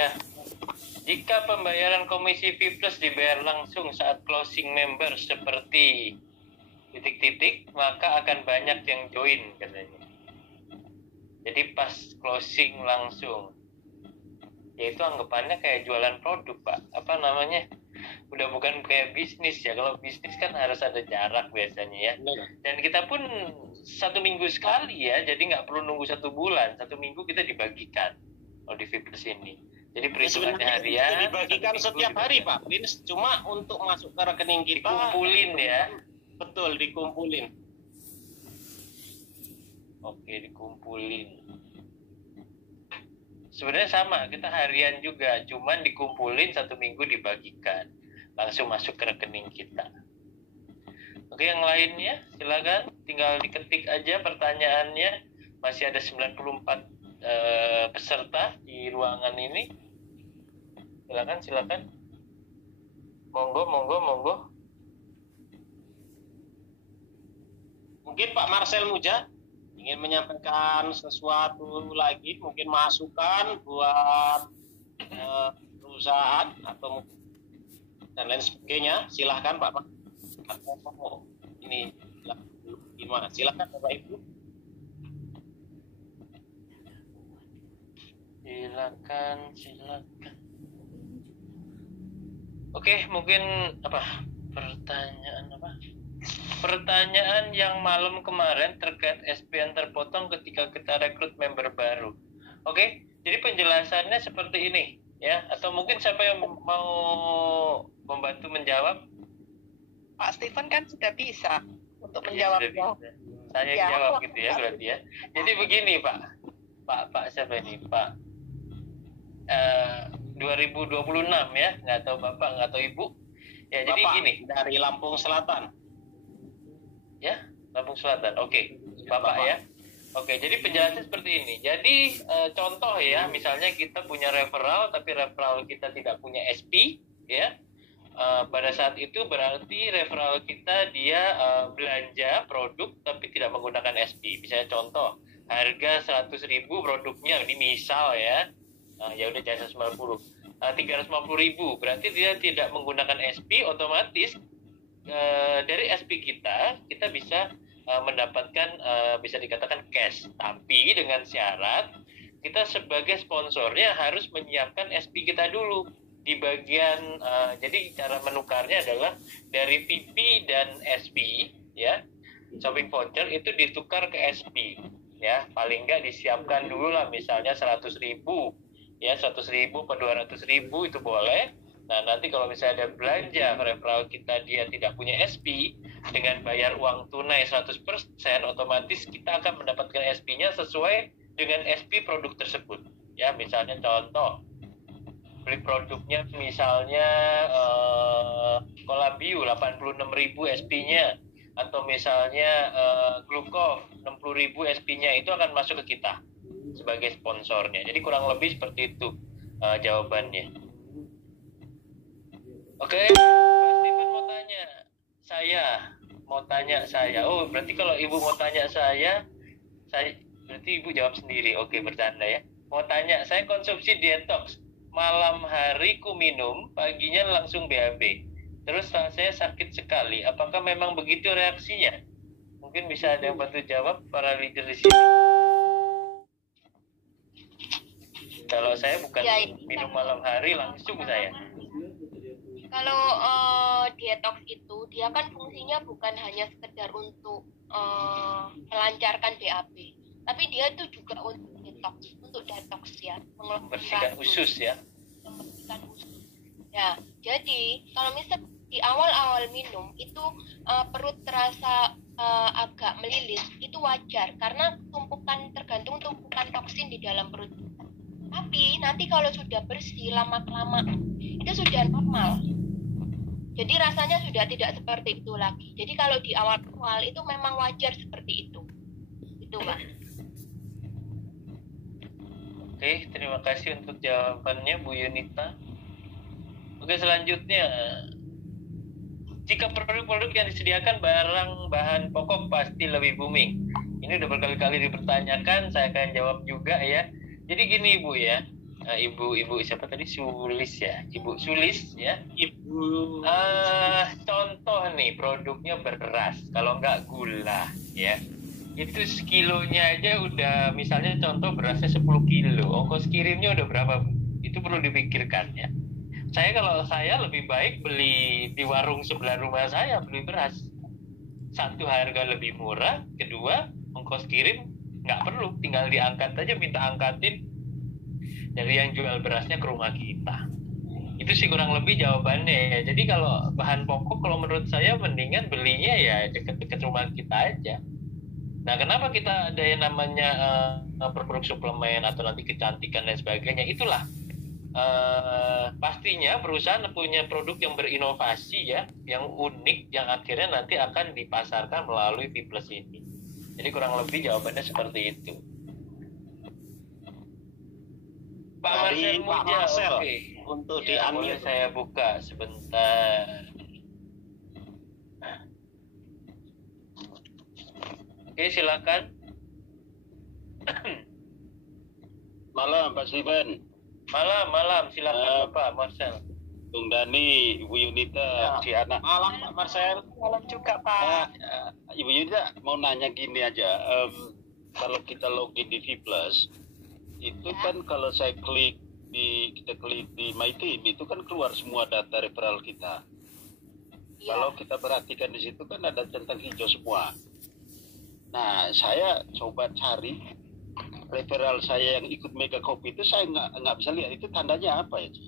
Ya, jika pembayaran komisi fee plus dibayar langsung saat closing member seperti titik-titik, maka akan banyak yang join katanya. Jadi pas closing langsung, yaitu anggapannya kayak jualan produk, Pak. Apa namanya? Udah bukan kayak bisnis ya. Kalau bisnis kan harus ada jarak biasanya ya. Dan kita pun 1 minggu sekali ya, jadi nggak perlu nunggu 1 bulan. 1 minggu kita dibagikan kalau di fee plus ini. Jadi perhitungannya harian. Dibagikan setiap hari Pak Vince, cuma untuk masuk ke rekening kita. Dikumpulin ya. Betul, dikumpulin. Oke, dikumpulin. Sebenarnya sama, kita harian juga, cuman dikumpulin 1 minggu dibagikan, langsung masuk ke rekening kita. Oke, yang lainnya silakan, tinggal diketik aja pertanyaannya. Masih ada 94 peserta di ruangan ini. Silakan. Monggo. Mungkin Pak Marcel Muja ingin menyampaikan sesuatu lagi, mungkin masukan buat perusahaan atau dan lain sebagainya. Silahkan Pak. Ini gimana? Silahkan Bapak Ibu. Silakan. Oke, mungkin pertanyaan yang malam kemarin terkait SPN terpotong ketika kita rekrut member baru. Oke, jadi penjelasannya seperti ini ya, atau mungkin siapa yang mau membantu menjawab? Pak Steven kan sudah bisa untuk menjawabnya. Saya jawab gitu ya berarti ya. Jadi begini Pak siapa ini? Pak 2026 ya, nggak tahu Bapak, nggak tahu Ibu. Ya, jadi gini. Dari Lampung Selatan. Ya, Lampung Selatan. Oke, Bapak ya. Oke, jadi penjelasan seperti ini. Jadi contoh ya, misalnya kita punya referral, tapi referral kita tidak punya SP, ya. Pada saat itu berarti referral kita dia belanja produk, tapi tidak menggunakan SP. Misalnya contoh, harga 100.000 produknya, ini misal ya. Ya udah jangan 190. 350.000 berarti dia tidak menggunakan SP, otomatis dari SP kita bisa mendapatkan bisa dikatakan cash, tapi dengan syarat kita sebagai sponsornya harus menyiapkan SP kita dulu di bagian jadi cara menukarnya adalah dari PP dan SP ya, shopping voucher itu ditukar ke SP ya, paling nggak disiapkan dulu lah, misalnya 100.000 ya, 100.000 atau 200.000 itu boleh. Nah, nanti kalau misalnya ada belanja referral kita dia tidak punya SP, dengan bayar uang tunai 100%, otomatis kita akan mendapatkan SP-nya sesuai dengan SP produk tersebut. Ya, misalnya contoh, beli produknya misalnya Colabio 86.000 SP-nya, atau misalnya Glukov 60.000 SP-nya, itu akan masuk ke kita sebagai sponsornya. Jadi kurang lebih seperti itu jawabannya. Oke, Pak Steven mau tanya saya. Oh, berarti kalau Ibu mau tanya saya berarti Ibu jawab sendiri. Oke, bercanda ya. Mau tanya, saya konsumsi detox, malam hari ku minum, paginya langsung BAB. Terus saya sakit sekali. Apakah memang begitu reaksinya? Mungkin bisa ada yang bantu jawab para leader di sini. Kalau saya bukan ya, minum malam hari langsung saya. Kalau detox itu dia kan fungsinya bukan hanya sekedar untuk melancarkan BAB, tapi dia itu juga untuk detox ya, membersihkan usus ya. Membersihkan usus. Ya, jadi kalau misal di awal-awal minum itu perut terasa agak melilit, itu wajar karena tergantung tumpukan toksin di dalam perut. Tapi nanti kalau sudah bersih lama-kelamaan itu sudah normal. Jadi rasanya sudah tidak seperti itu lagi. Jadi kalau di awal-awal itu memang wajar seperti itu. Itu, Pak. Oke, terima kasih untuk jawabannya Bu Yunita. Oke, selanjutnya, jika produk-produk yang disediakan bahan pokok pasti lebih booming. Ini udah berkali-kali dipertanyakan, saya akan jawab juga ya. Jadi gini Bu ya, Ibu siapa tadi, Sulis ya, Ibu Sulis ya. Ibu. Contoh nih produknya beras, kalau nggak gula ya, itu sekilonya aja udah, misalnya contoh berasnya 10 kilo, ongkos kirimnya udah berapa Bu? Itu perlu dipikirkan ya. Kalau saya lebih baik beli di warung sebelah rumah saya, beli beras. Satu, harga lebih murah, kedua ongkos kirim nggak perlu, tinggal diangkat aja, minta angkatin dari yang jual berasnya ke rumah kita. Itu sih kurang lebih jawabannya ya. Jadi kalau bahan pokok, kalau menurut saya mendingan belinya ya deket-deket rumah kita aja. Nah, kenapa kita ada yang namanya produk suplemen atau nanti kecantikan dan sebagainya? Itulah pastinya perusahaan punya produk yang berinovasi ya, yang unik, yang akhirnya nanti akan dipasarkan melalui V+ ini. Jadi kurang lebih jawabannya seperti itu. Pak Marcel, oke. Untuk ya, boleh saya buka sebentar. Oke, silakan. Malam Pak Steven. Malam, silakan Pak Marcel. Bung Dani, Ibu Yunita, si anak. Malam Pak Marcel. Malam juga Pak. Ibu Yunita mau nanya gini aja. Kalau kita login di V+, itu kan kalau kita klik di My Team, itu kan keluar semua data referral kita. Kalau kita perhatikan di situ kan ada centang hijau semua. Nah, saya coba cari referral saya yang ikut Mega Kopi itu, saya nggak bisa lihat itu tandanya apa ya, Ci?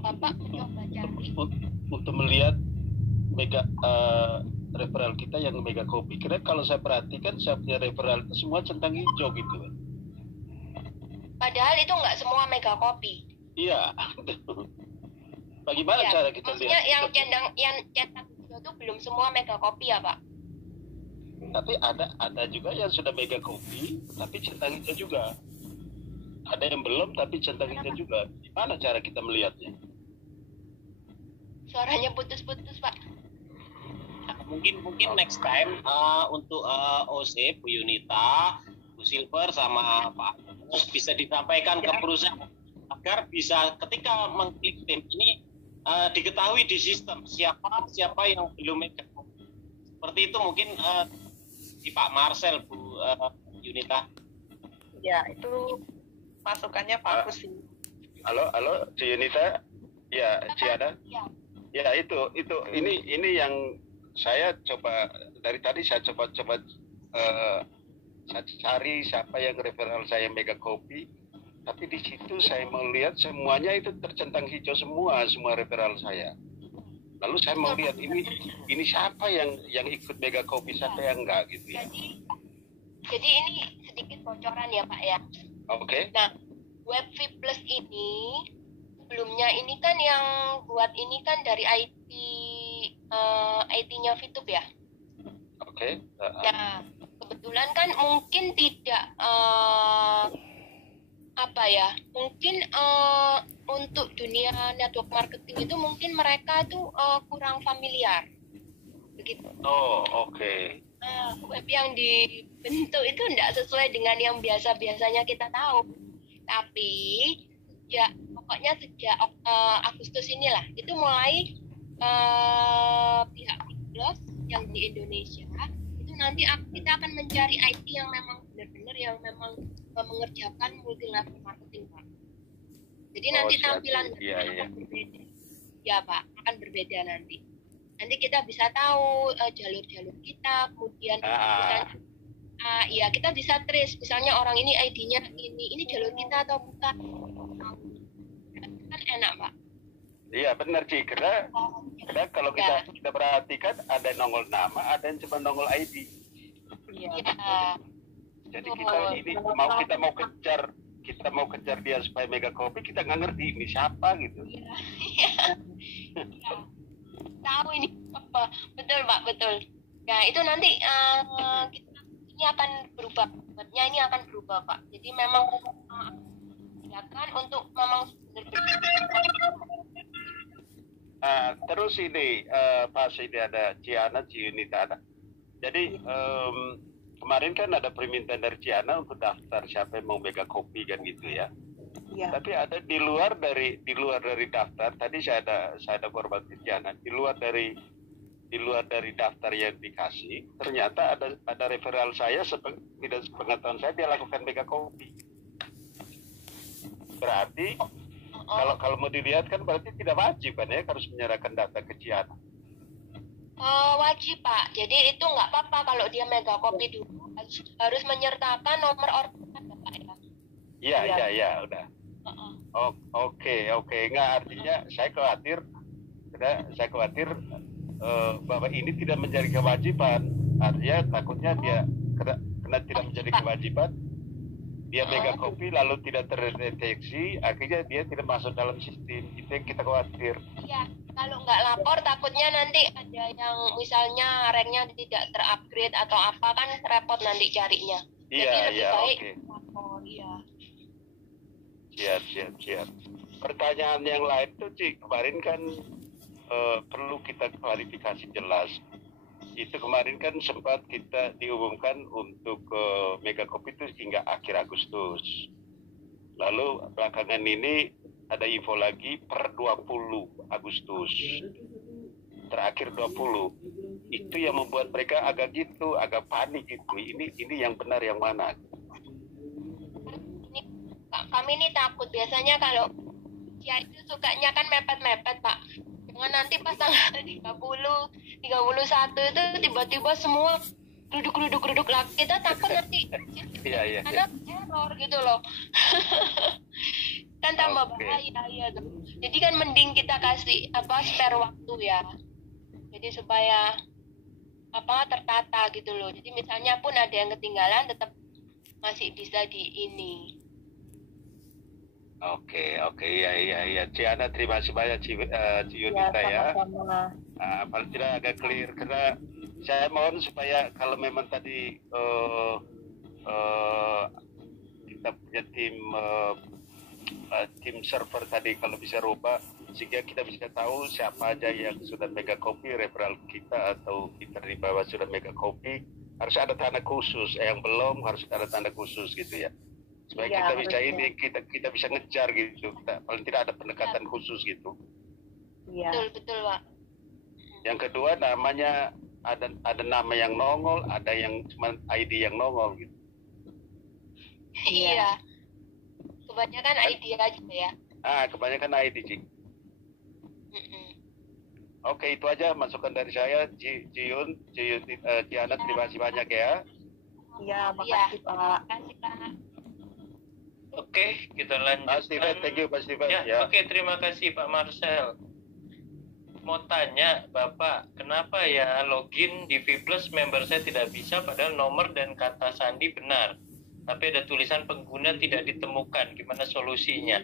Bapak coba cari Untuk melihat Mega referral kita yang Mega Kopi. Karena kalau saya perhatikan, saya punya referral semua centang hijau gitu. padahal itu nggak semua Mega Kopi. Iya. Bagaimana cara kita maksudnya lihat? yang cetak itu belum semua Mega Kopi ya Pak? Tapi ada juga yang sudah Mega Kopi tapi centang hijau juga. Ada yang belum tapi centang hijau juga. Gimana cara kita melihatnya? Suaranya putus-putus Pak. Mungkin next time untuk OC, Bu Yunita, Bu Silver sama Pak Agus bisa disampaikan ke perusahaan agar bisa ketika mengklik tim ini diketahui di sistem siapa yang belum Mega Kopi. Seperti itu mungkin di Pak Marcel, Bu Yunita. Ya, itu masukannya bagus sih. Halo, Ci Yunita. Ya, Ciana. Ya, itu ini yang saya coba dari tadi, saya coba saya cari siapa yang referral saya Mega Kopi, tapi di situ saya melihat semuanya itu tercentang hijau semua referral saya. Lalu saya mau lihat ini siapa yang ikut Mega Kopi, siapa yang enggak gitu ya. Jadi ini sedikit bocoran ya Pak ya. Oke. Nah, web V+ ini sebelumnya ini kan yang buat ini kan dari IT-nya VTube ya. Oke. Nah, kebetulan kan mungkin tidak mungkin untuk dunia network marketing itu mungkin mereka tuh kurang familiar begitu. Oh, oke. Web yang dibentuk itu tidak sesuai dengan yang biasanya kita tahu. Tapi pokoknya sejak Agustus inilah itu mulai pihak Microsoft yang di Indonesia itu nanti kita akan mencari IT yang memang benar-benar yang memang mengerjakan multi level marketing Pak. Jadi nanti tampilan akan berbeda. Ya Pak, akan berbeda nanti. Nanti kita bisa tahu jalur-jalur kita, kemudian kita bisa trace misalnya orang ini ID-nya ini jalur kita atau bukan. Kan enak Pak. Iya benar Ci, karena kalau kita perhatikan ada nongol nama, ada yang cuma nongol ID. Iya. Jadi kita mau kejar dia supaya Mega Kopi, kita nggak ngerti ini siapa gitu. Iya. Tahu ini apa? Betul Pak, betul. Nah itu nanti ini akan berubah. Ini akan berubah Pak. Jadi memang silakan untuk memang terus ini pas ini ada Ciana, Ci Yunita ada. Jadi kemarin kan ada permintaan dari Ciana untuk daftar siapa yang mau mega kopi kan gitu ya. Iya. Tapi ada di luar dari daftar. Tadi saya ada korban Ciana. Di luar dari daftar yang dikasih, ternyata ada referral saya tidak sepengetahuan saya dia lakukan mega kopi. Berarti kalau mau dilihat kan berarti tidak wajib kan ya harus menyerahkan data ke Ciana. Wajib Pak, jadi itu nggak apa-apa kalau dia mega kopi dulu, harus menyertakan nomor orderan Pak ya. Iya, udah. Oke, nggak, artinya saya khawatir bahwa ini tidak menjadi kewajiban, artinya takutnya dia kena tidak menjadi kewajiban, dia mega kopi lalu tidak terdeteksi, akhirnya dia tidak masuk dalam sistem, itu yang kita khawatir. Iya. Kalau nggak lapor takutnya nanti ada yang misalnya ranknya tidak terupgrade atau apa kan repot nanti carinya. Jadi lebih baik lapor. Iya. Siap. Pertanyaan yang lain tuh Ci, kemarin kan perlu kita klarifikasi jelas. Itu kemarin kan sempat kita diumumkan untuk mega kopi itu hingga akhir Agustus. Lalu belakangan ini ada info lagi per 20 Agustus. Terakhir 20. Itu yang membuat mereka agak panik gitu. Ini yang benar yang mana? Kami ini takut biasanya kalau ya itu sukanya kan mepet-mepet Pak. Jangan nanti pas tanggal 30, 31 itu tiba-tiba semua duduk lagi. Kita takut nanti. Iya. Karena error gitu loh. Kan tambah bahaya tuh. Jadi kan mending kita kasih spare waktu ya. Jadi supaya tertata gitu loh. Jadi misalnya pun ada yang ketinggalan tetap masih bisa di ini. Oke, iya. Ciana, terima kasih banyak Yunita ya. Paling tidak agak clear karena saya mohon supaya kalau memang tadi kita punya tim server tadi kalau bisa rubah sehingga kita bisa tahu siapa aja yang sudah mega copy referral kita atau kita di bawah sudah mega copy, harus ada tanda khusus, yang belum harus ada tanda khusus gitu ya, supaya kita bisa kita bisa ngejar gitu, kita paling tidak ada pendekatan khusus gitu. Iya. Betul Pak. Yang kedua namanya ada nama yang nongol, ada yang cuma ID yang nongol gitu. Iya. Kebanyakan ID aja ya. Kebanyakan ID Ci. Oke, itu aja masukan dari saya. Ciana, terima kasih banyak ya. Iya, makasih Pak. Makasih Pak. Oke, kita lanjutkan. Steven, thank you Pak Steven. Oke, terima kasih Pak Marcel. Mau tanya Bapak, kenapa ya login di Vplus member saya tidak bisa padahal nomor dan kata sandi benar, tapi ada tulisan pengguna tidak ditemukan, gimana solusinya?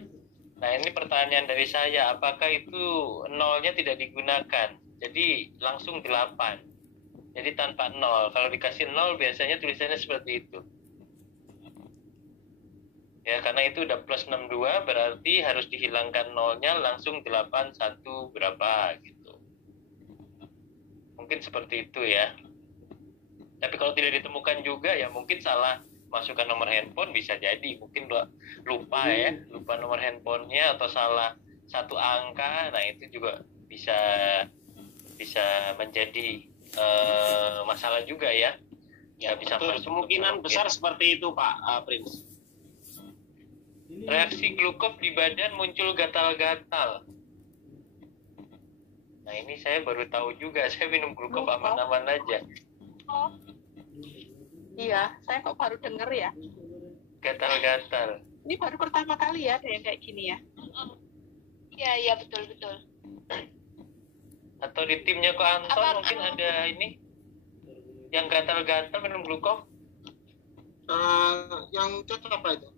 Nah ini pertanyaan dari saya, apakah itu nolnya tidak digunakan, jadi langsung 8, jadi tanpa 0, kalau dikasih 0 biasanya tulisannya seperti itu. Ya karena itu udah plus 62 berarti harus dihilangkan 0-nya langsung 81 berapa gitu. Mungkin seperti itu ya. Tapi kalau tidak ditemukan juga ya mungkin salah masukkan nomor handphone, bisa jadi mungkin lupa nomor handphonenya atau salah satu angka, nah itu juga bisa menjadi masalah juga ya. Ya bisa kemungkinan besar seperti itu Pak Prince. Reaksi glukop di badan muncul gatal-gatal. Nah ini saya baru tahu juga, saya minum glukop aman-aman aja. Iya, saya kok baru denger ya. Gatal-gatal. Ini baru pertama kali ya ada yang kayak gini ya. Iya betul. Atau di timnya kok Anton mungkin ada ini yang gatal-gatal minum glukop. Yang chat apa itu?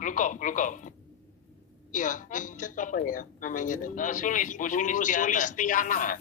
Glukop. Iya, yang chat apa ya namanya? Bu Sulistiana.